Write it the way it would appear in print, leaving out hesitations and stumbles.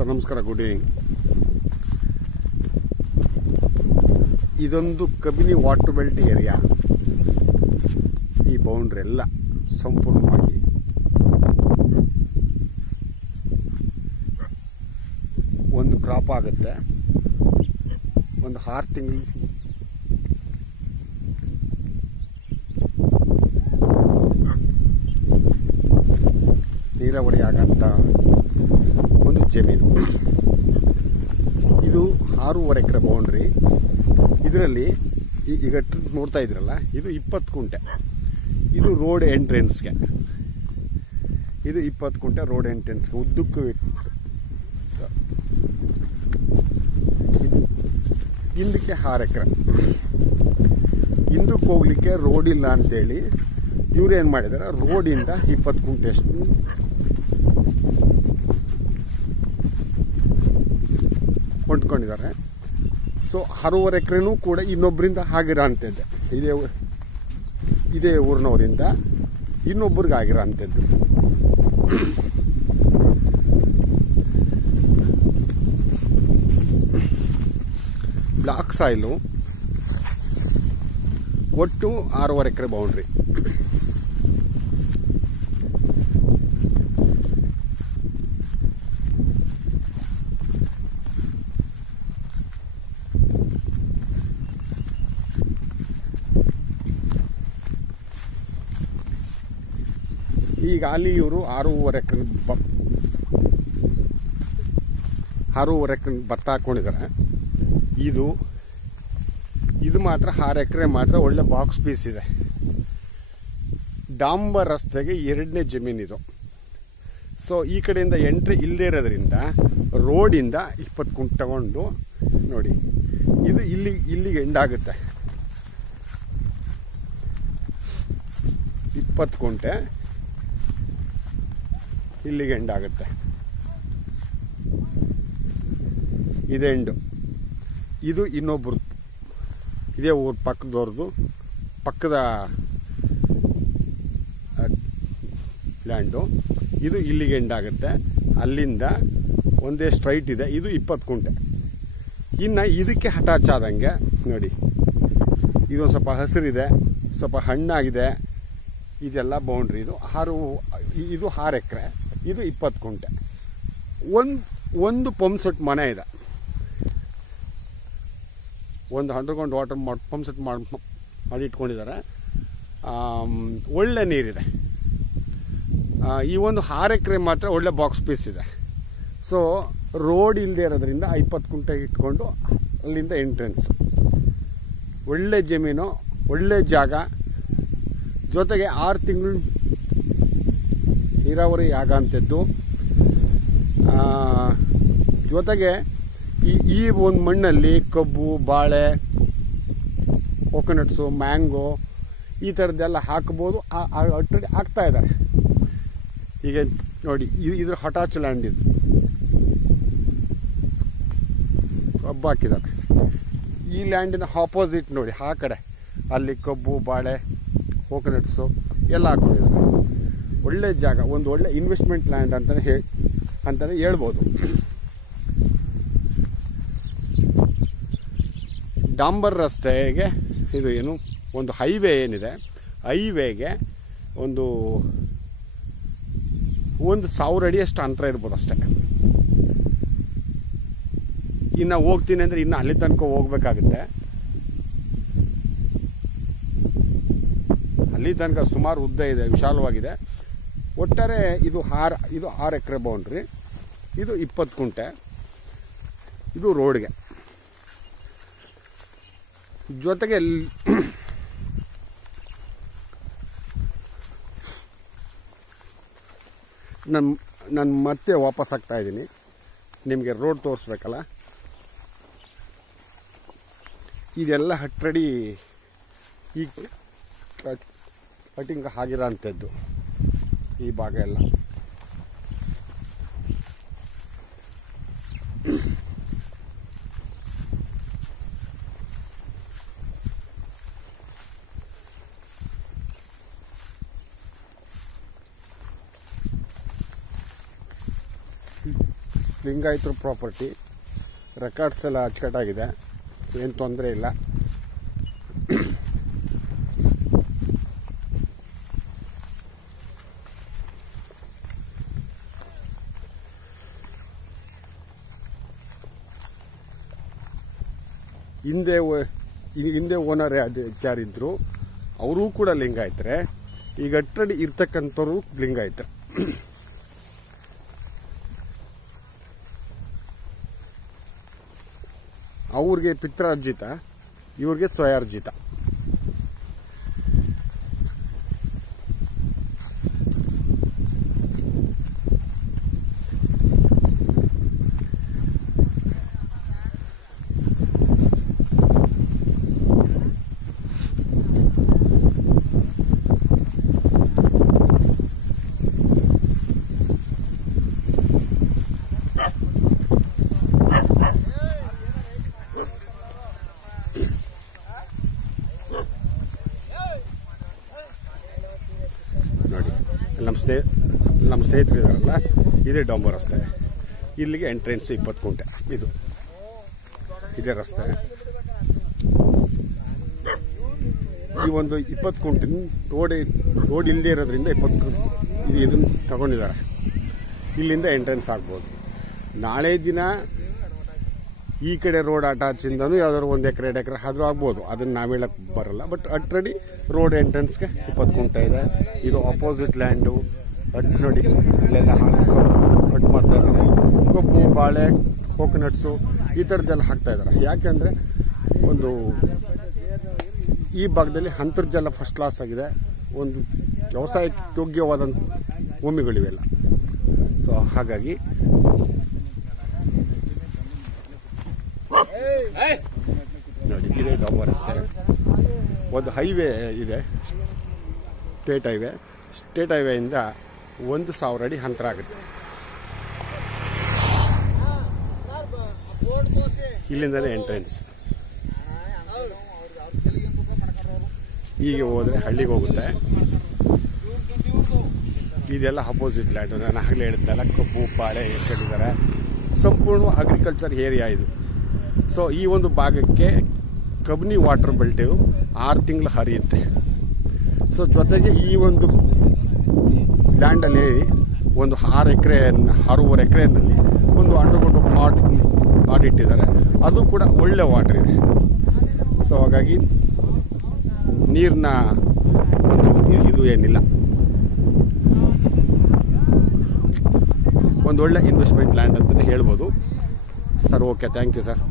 Sir ನಮಸ್ಕಾರ, good evening. ಇದೊಂದು Kabini water belt area. ಈ ಬೌಂಡ್ರಿ ಎಲ್ಲ ಸಂಪೂರ್ಣವಾಗಿ ಒಂದು ಕ್ರಾಪ್ ಆಗುತ್ತೆ. ಒಂದು 6 ತಿಂಗಳು ನೀರಾವರಿ ಆಗಂತ ಒಂದು ಜಮೀನು. ಇದು 6.5 ಎಕರೆ ಬೌಂಡ್ರಿ. ಇದರಲ್ಲಿ ಈಗ ನೋಡ್ತಾ ಇದ್ರಲ್ಲ, ಇದು 20 ಕುಂಟೆ. ಇದು ರೋಡ್ ಎಂಟ್ರೆನ್ಸ್ಗೆ, ಇದು 20 ಕುಂಟೆ ರೋಡ್ ಎಂಟ್ರೆನ್ಸ್ಗೆ ಉದ್ದಕ್ಕೂ. ಹಿಂದಕ್ಕೆ 6 ಎಕರೆ. ಹಿಂದಕ್ಕೆ ಹೋಗ್ಲಿಕ್ಕೆ ರೋಡ್ ಇಲ್ಲ ಅಂತೇಳಿ ಇವ್ರು ಏನ್ ಮಾಡಿದಾರೆ, ರೋಡಿಂದ 20 ಕುಂಟೆ ಅಷ್ಟು ಕೊಂಡ್ಕೊಂಡಿದ್ದಾರೆ. ಸೊ 6.5 ಎಕರೆನೂ ಕೂಡ ಇನ್ನೊಬ್ಬರಿಂದ ಆಗಿರೋ ಅಂಥದ್ದು. ಇದೇ ಊರಿನವರಿಂದ ಇನ್ನೊಬ್ಬರಿಗೆ ಆಗಿರೋ ಅಂಥದ್ದು. Black soil. ಒಟ್ಟು 6.5 ಎಕರೆ ಬೌಂಡ್ರಿ. ಈಗ ಅಲ್ಲಿ ಇವರು 6.5 ಎಕರೆ ಭತ್ತ ಹಾಕೊಂಡಿದ್ದಾರೆ. ಇದು ಮಾತ್ರ 6 ಎಕರೆ ಮಾತ್ರ ಒಳ್ಳೆ ಬಾಕ್ಸ್ ಪೀಸ್ ಇದೆ. ಡಾಂಬರ್ ರಸ್ತೆಗೆ 2ನೇ ಜಮೀನಿದು. ಸೊ ಈ ಕಡೆಯಿಂದ ಎಂಟ್ರಿ ಇಲ್ಲದೆ ಇರೋದ್ರಿಂದ ರೋಡಿಂದ 20 ಕುಂಟೆ ತಗೊಂಡು ನೋಡಿ, ಇದು ಇಲ್ಲಿಗೆ ಎಂಡ್ ಆಗುತ್ತೆ. 20 ಕುಂಟೆ ಇಲ್ಲಿಗೆ ಎಂಡ್ ಆಗುತ್ತೆ. ಇದೆಂಡು. ಇದು ಇನ್ನೊಬ್ರು, ಇದೇ ಊರು ಪಕ್ಕದವ್ರದ್ದು, ಪಕ್ಕದ ಲ್ಯಾಂಡು. ಇದು ಇಲ್ಲಿಗೆ ಎಂಡ್ ಆಗುತ್ತೆ. ಅಲ್ಲಿಂದ ಒಂದೇ ಸ್ಟ್ರೈಟ್ ಇದೆ. ಇದು 20 ಕುಂಟೆ. ಇನ್ನು ಇದಕ್ಕೆ ಅಟ್ಯಾಚ್ ಆದಂಗೆ ನೋಡಿ, ಇದೊಂದು ಸ್ವಲ್ಪ ಹಸಿರಿದೆ, ಸ್ವಲ್ಪ ಹಣ್ಣಾಗಿದೆ. ಇದೆಲ್ಲ ಬೌಂಡ್ರಿ. ಇದು 6 ಎಕರೆ. ಇದು 20 ಕುಂಟೆ. ಒಂದು ಪಂಪ್ ಸೆಟ್ ಮನೆ ಇದೆ. ಒಂದು ಅಂಡರ್ಗ್ರೌಂಡ್ ವಾಟರ್ ಪಂಪ್ ಸೆಟ್ ಮಾಡಿ ಇಟ್ಕೊಂಡಿದ್ದಾರೆ. ಒಳ್ಳೆ ನೀರಿದೆ. ಈ ಒಂದು 6 ಎಕರೆ ಮಾತ್ರ ಒಳ್ಳೆ ಬಾಕ್ಸ್ ಪೀಸ್ ಇದೆ. ಸೊ ರೋಡ್ ಇಲ್ಲದೆ ಇರೋದ್ರಿಂದ 20 ಕುಂಟೆ ಇಟ್ಕೊಂಡು ಅಲ್ಲಿಂದ ಎಂಟ್ರೆನ್ಸ್. ಒಳ್ಳೆ ಜಮೀನು, ಒಳ್ಳೆ ಜಾಗ, ಜೊತೆಗೆ 6 ತಿಂಗಳು ನೀರಾವರಿ ಆಗಂಥದ್ದು. ಜೊತೆಗೆ ಈ ಒಂದು ಮಣ್ಣಲ್ಲಿ ಕಬ್ಬು, ಬಾಳೆ, ಕೋಕೋನಟ್ಸು, ಮ್ಯಾಂಗೋ ಈ ಥರದ್ದೆಲ್ಲ ಹಾಕ್ಬೋದು. ಹಾಕ್ತಾ ಇದ್ದಾರೆ. ಈಗ ನೋಡಿ, ಇದ್ರ ಅಟ್ಯಾಚ್ ಲ್ಯಾಂಡ್. ಇದು ಕಬ್ಬು ಹಾಕಿದ್ದಾರೆ. ಈ ಲ್ಯಾಂಡಿನ ಆಪೋಸಿಟ್ ನೋಡಿ, ಆ ಕಡೆ ಅಲ್ಲಿ ಕಬ್ಬು, ಬಾಳೆ, ಕೋಕೋನಟ್ಸು ಎಲ್ಲ ಹಾಕೊಂಡಿದ್ದಾರೆ. ಒಳ್ಳೆ ಜಾಗ, ಒಂದು ಒಳ್ಳೆ ಇನ್ವೆಸ್ಟ್ಮೆಂಟ್ ಲ್ಯಾಂಡ್ ಅಂತಾನೆ ಹೇಳ್ಬೋದು. ಡಾಂಬರ್ ರಸ್ತೆಗೆ ಇದು ಏನು ಒಂದು ಹೈವೇ ಏನಿದೆ, ಹೈವೇಗೆ ಒಂದು 1000 ಅಡಿಯಷ್ಟು ಅಂತರ ಇರ್ಬೋದು ಅಷ್ಟೇ. ಇನ್ನು ಹೋಗ್ತೀನಿ ಅಂದರೆ ಇನ್ನು ಅಲ್ಲಿ ತನಕ ಹೋಗ್ಬೇಕಾಗುತ್ತೆ. ಅಲ್ಲಿ ತನಕ ಸುಮಾರು ಉದ್ದ ಇದೆ, ವಿಶಾಲವಾಗಿದೆ. ಒಟ್ಟಾರೆ ಇದು 6 ಎಕರೆ ಬೌಂಡ್ರಿ. ಇದು 20 ಕುಂಟೆ. ಇದು ರೋಡ್ಗೆ. ಜೊತೆಗೆ ನಾನು ಮತ್ತೆ ವಾಪಸ್ ಆಗ್ತಾ ಇದ್ದೀನಿ. ನಿಮಗೆ ರೋಡ್ ತೋರಿಸ್ಬೇಕಲ್ಲ. ಇದೆಲ್ಲ ಹಟ್ರಡಿ ಈ ಕಟಿಂಗ್ ಆಗಿರೋ ಅಂಥದ್ದು ಈ ಭಾಗ ಎಲ್ಲ. ಲಿಂಗಾಯತರ ಪ್ರಾಪರ್ಟಿ. ರೆಕಾರ್ಡ್ಸ್ ಎಲ್ಲ ಅಚ್ಚುಕಟ್ಟಾಗಿದೆ, ಏನು ತೊಂದರೆ ಇಲ್ಲ. ಹಿಂದೆ ಓನರ್ ಯಾರಿದ್ರು ಅವರೂ ಕೂಡ ಲಿಂಗಾಯತರೆ. ಈಗ ಅಟ್ಟಡಿ ಇರ್ತಕ್ಕಂಥವ್ರು ಲಿಂಗಾಯತರೆ. ಅವ್ರಿಗೆ ಪಿತ್ರಾರ್ಜಿತ, ಇವ್ರಿಗೆ ಸ್ವಯಾರ್ಜಿತ. ನೋಡಿ, ನಮ್ಮ ಸ್ನೇಹಿತರು ಇದಾರಲ್ಲ, ಇದೇ ಡಾಂಬರ್ ರಸ್ತೆ. ಇಲ್ಲಿಗೆ ಎಂಟ್ರೆನ್ಸ್ 20 ಕುಂಟೆ. ಇದೇ ರಸ್ತೆ. ಈ ಒಂದು 20 ಕುಂಟೆ ರೋಡ್ ಇಲ್ಲದೆ ಇರೋದ್ರಿಂದ 20 ಇದನ್ನು ತಗೊಂಡಿದ್ದಾರೆ. ಇಲ್ಲಿಂದ ಎಂಟ್ರೆನ್ಸ್ ಆಗ್ಬೋದು. ನಾಳೆ ದಿನ ಈ ಕಡೆ ರೋಡ್ ಅಟ್ಯಾಚಿಂದನೂ ಯಾವ್ದಾದ್ರು 1 ಎಕರೆ 2 ಎಕರೆ ಆದ್ರೂ ಆಗ್ಬೋದು. ಅದನ್ನ ನಾವು ಹೇಳಕ್ ಬರಲ್ಲ. ಬಟ್ ಅಟ್ರಡಿ ರೋಡ್ ಎಂಟ್ರೆನ್ಸ್ಗೆ 20 ಕುಂಟೆ ಇದೆ. ಇದು ಅಪೋಸಿಟ್ ಲ್ಯಾಂಡು. ನೋಡಿ, ಇಲ್ಲೆಲ್ಲ ಕಟ್ ಮಾಡ್ತಾ ಇದ್ದಾರೆ. ಕಬ್ಬು, ಬಾಳೆ, ಕೋಕೋನಟ್ಸು ಈ ಥರದ್ದೆಲ್ಲ ಹಾಕ್ತಾ ಇದ್ದಾರೆ. ಯಾಕೆಂದ್ರೆ ಒಂದು ಈ ಭಾಗದಲ್ಲಿ ಅಂತರ್ಜಲ ಫಸ್ಟ್ ಕ್ಲಾಸ್ ಆಗಿದೆ. ಒಂದು ವ್ಯವಸಾಯಕ್ಕೆ ಯೋಗ್ಯವಾದಂಥ ಭೂಮಿಗಳಿವೆಲ್ಲ. ಸೊ ಹಾಗಾಗಿ ನೋಡಿ, ಇದೇ ಡಾಂಬರ್ ರಸ್ತೆ. ಒಂದು ಹೈವೇ ಇದೆ, ಸ್ಟೇಟ್ ಹೈವೇ. ಸ್ಟೇಟ್ ಹೈವೇಯಿಂದ 1000 ಅಡಿ ಅಂತರ ಆಗುತ್ತೆ. ಇಲ್ಲಿಂದನೇ ಎಂಟ್ರೆನ್ಸ್. ಹೀಗೆ ಹೋದ್ರೆ ಹಳ್ಳಿಗೆ ಹೋಗುತ್ತೆ. ಇದೆಲ್ಲ ಅಪೋಸಿಟ್ ಲ್ಯಾಂಡ್. ನಾನು ಆಗಲೇ ಹೇಳಿದ್ನಲ್ಲ, ಕಬ್ಬು, ಬಾಳೆ ಇಟ್ಟಿದ್ದಾರೆ. ಸಂಪೂರ್ಣ ಅಗ್ರಿಕಲ್ಚರ್ ಏರಿಯಾ ಇದು. ಸೊ ಈ ಒಂದು ಭಾಗಕ್ಕೆ ಕಬಿನಿ ವಾಟರ್ ಬೆಲ್ಟ್ 6 ತಿಂಗಳು ಹರಿಯುತ್ತೆ. ಸೊ ಜೊತೆಗೆ ಈ ಒಂದು ಲ್ಯಾಂಡಲ್ಲಿ ಒಂದು 6 ಎಕರೆ 6.5 ಎಕರೆನಲ್ಲಿ ಒಂದು ಅಂಡರ್ಗ್ರೌಂಡ್ ಮಾಡಿಟ್ಟಿದ್ದಾರೆ. ಅದು ಕೂಡ ಒಳ್ಳೆ ವಾಟರ್ ಇದೆ. ಸೊ ಹಾಗಾಗಿ ನೀರಿನ ಒಂದು ಇದು ಏನಿಲ್ಲ. ಒಂದು ಒಳ್ಳೆ ಇನ್ವೆಸ್ಟ್ಮೆಂಟ್ ಲ್ಯಾಂಡ್ ಅಂತಲೇ ಹೇಳ್ಬೋದು sir. Okay, thank you sir.